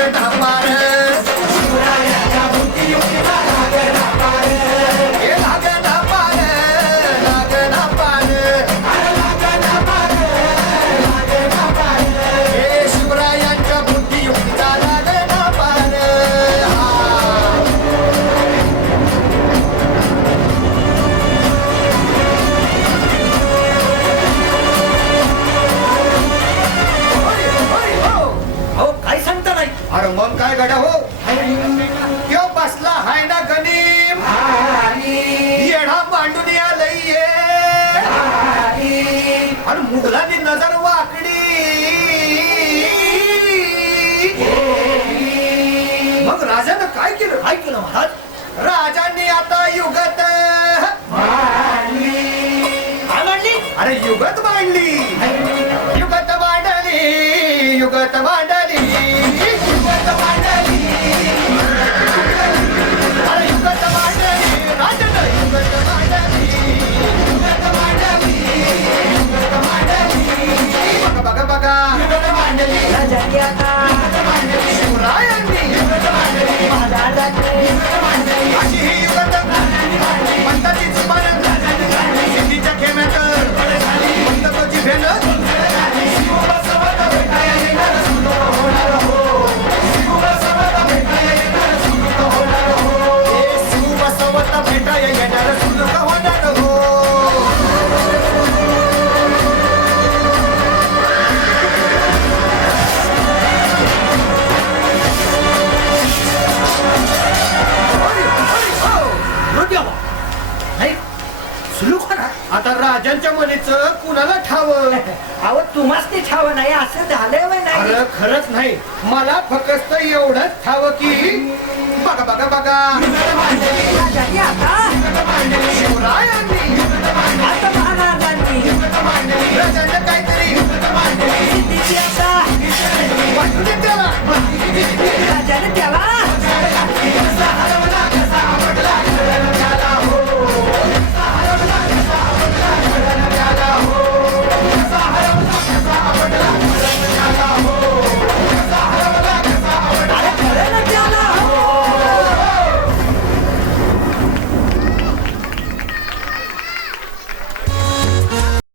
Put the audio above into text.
लागना पार शिवरायाच्या बुद्धियुक्तीला लागना पार हे लागना पार लागना पार अरे लागना पार लागना पार हे शिवरायांच्या बुद्धियुक्तीचा लागना पार अहो काय सांगता नाही अरे मग काय गड्या हो त्यो बसला हाय ना गणिम येडा मांडून आलंय आणि मुघलांनी नजर वाकडी मग राजानं काय केलं काय केलं महाराज राजांनी आता युगत काय म्हणली अरे युगत मांडली युगत मांडली युगत मांडली युगत मांडली अरे युगत मांडली राजानं युगत मांडली युगत मांडली युगत मांडली बघा बघा बघा युगत मांडली राजांनी आता शिवरायांनी युगत मांडली महाराजांनी अशी ही युगत पंताची जुबान सिद्धीच्या खेम्यात पंतची भेल शिवबसवत भेटाय येणार सुलूक होणार हो नाही सुलूक होणार आता राजांच्या मनीचं कुणाला ठावं अहो तुम्हाच ते ठाव नाही असं झालंय वय नाही अरे खरंच नाही मला फक्त एवढंच ठावं की बघा बघा बघा राजांनी आता शिवरायांनी आता महाराजांनी राजांना काहीतरी सिद्धीची आता वाटू दे त्याला राजाने त्याला